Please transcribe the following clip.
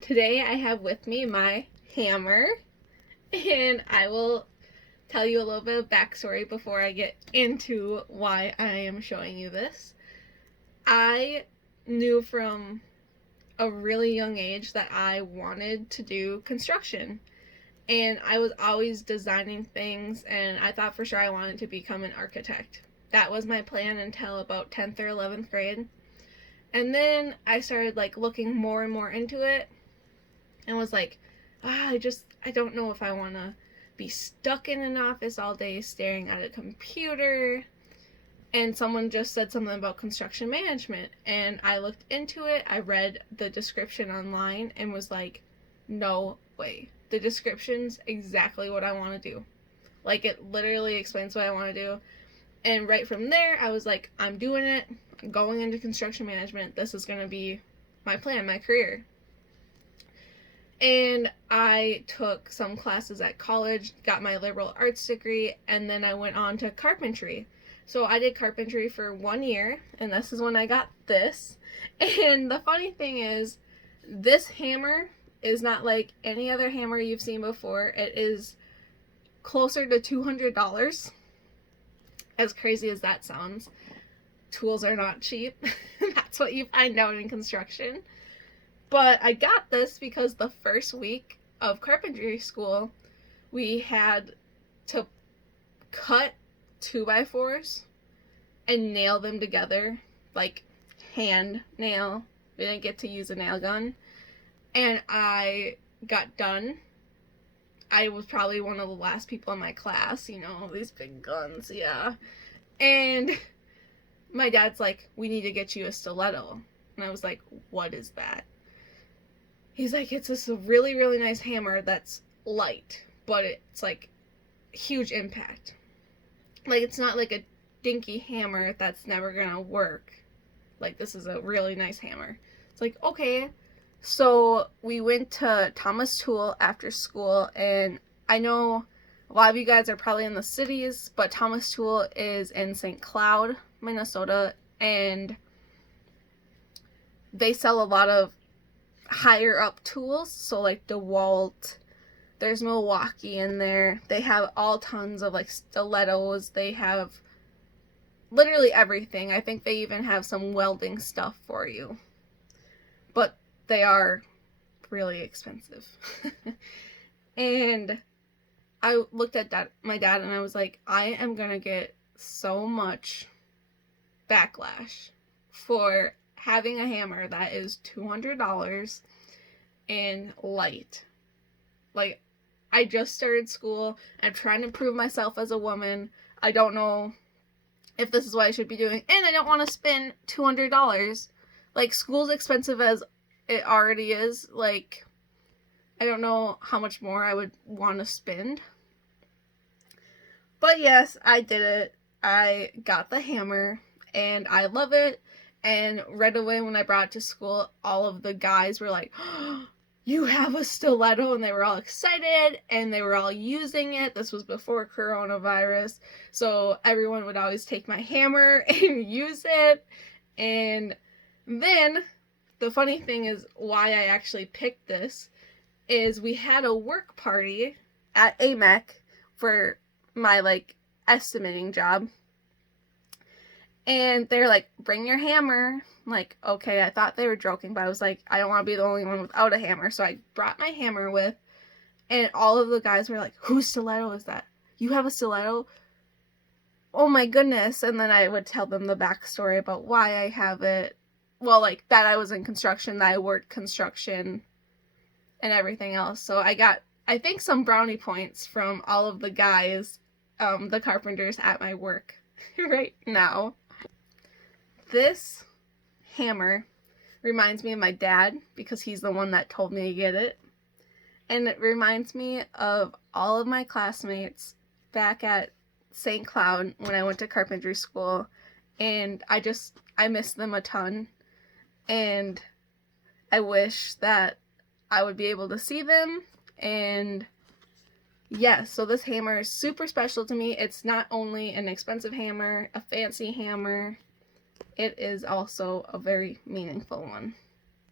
Today I have with me my hammer, and I will tell you a little bit of backstory before I get into why I am showing you this. I knew from a really young age that I wanted to do construction, and I was always designing things, and I thought for sure I wanted to become an architect. That was my plan until about 10th or 11th grade. And then I started looking more and more into it and was like, I don't know if I want to be stuck in an office all day staring at a computer. And someone just said something about construction management, and I looked into it. I read the description online and was like, no way. The description's exactly what I want to do. It literally explains what I want to do. And right from there, I was like, I'm doing it. I'm going into construction management. This is going to be my plan, my career. And I took some classes at college, got my liberal arts degree, and then I went on to carpentry. So I did carpentry for 1 year, and this is when I got this. And the funny thing is, this hammer is not like any other hammer you've seen before. It is closer to $200. As crazy as that sounds, tools are not cheap. That's what you find out in construction. But I got this because the first week of carpentry school, we had to cut 2x4s and nail them together, hand nail. We didn't get to use a nail gun. And I got done. I was probably one of the last people in my class, these big guns, yeah. And my dad's like, we need to get you a stiletto. And I was like, what is that? He's like, it's this really, really nice hammer that's light, but it's huge impact. It's not like a dinky hammer that's never gonna work. This is a really nice hammer. It's like, okay. So we went to Thomas Tool after school, and I know a lot of you guys are probably in the cities, but Thomas Tool is in St. Cloud, Minnesota, and they sell a lot of higher up tools. So DeWalt, there's Milwaukee in there. They have all tons of stilettos. They have literally everything. I think they even have some welding stuff for you. But they are really expensive. And I looked at my dad, and I was like, I am gonna get so much backlash for having a hammer that is $200 and light. I just started school. I'm trying to prove myself as a woman. I don't know if this is what I should be doing, and I don't want to spend $200. School's expensive as it already is. I don't know how much more I would want to spend. But yes, I did it. I got the hammer, and I love it. And right away when I brought it to school, all of the guys were like, oh, you have a stiletto, and they were all excited, and they were all using it. This was before coronavirus, so everyone would always take my hammer and use it. And then the funny thing is why I actually picked this is we had a work party at AMEC for my estimating job. And they're like, bring your hammer. I'm like, okay, I thought they were joking, but I was like, I don't want to be the only one without a hammer. So I brought my hammer with, and all of the guys were like, whose stiletto is that? You have a stiletto? Oh my goodness. And then I would tell them the backstory about why I have it. Well, that I was in construction, that I worked construction, and everything else. So I got, I think, some brownie points from all of the guys, the carpenters at my work right now. This hammer reminds me of my dad because he's the one that told me to get it. And it reminds me of all of my classmates back at St. Cloud when I went to carpentry school. And I miss them a ton. And I wish that I would be able to see them. And yes, so this hammer is super special to me. It's not only an expensive hammer, a fancy hammer, it is also a very meaningful one.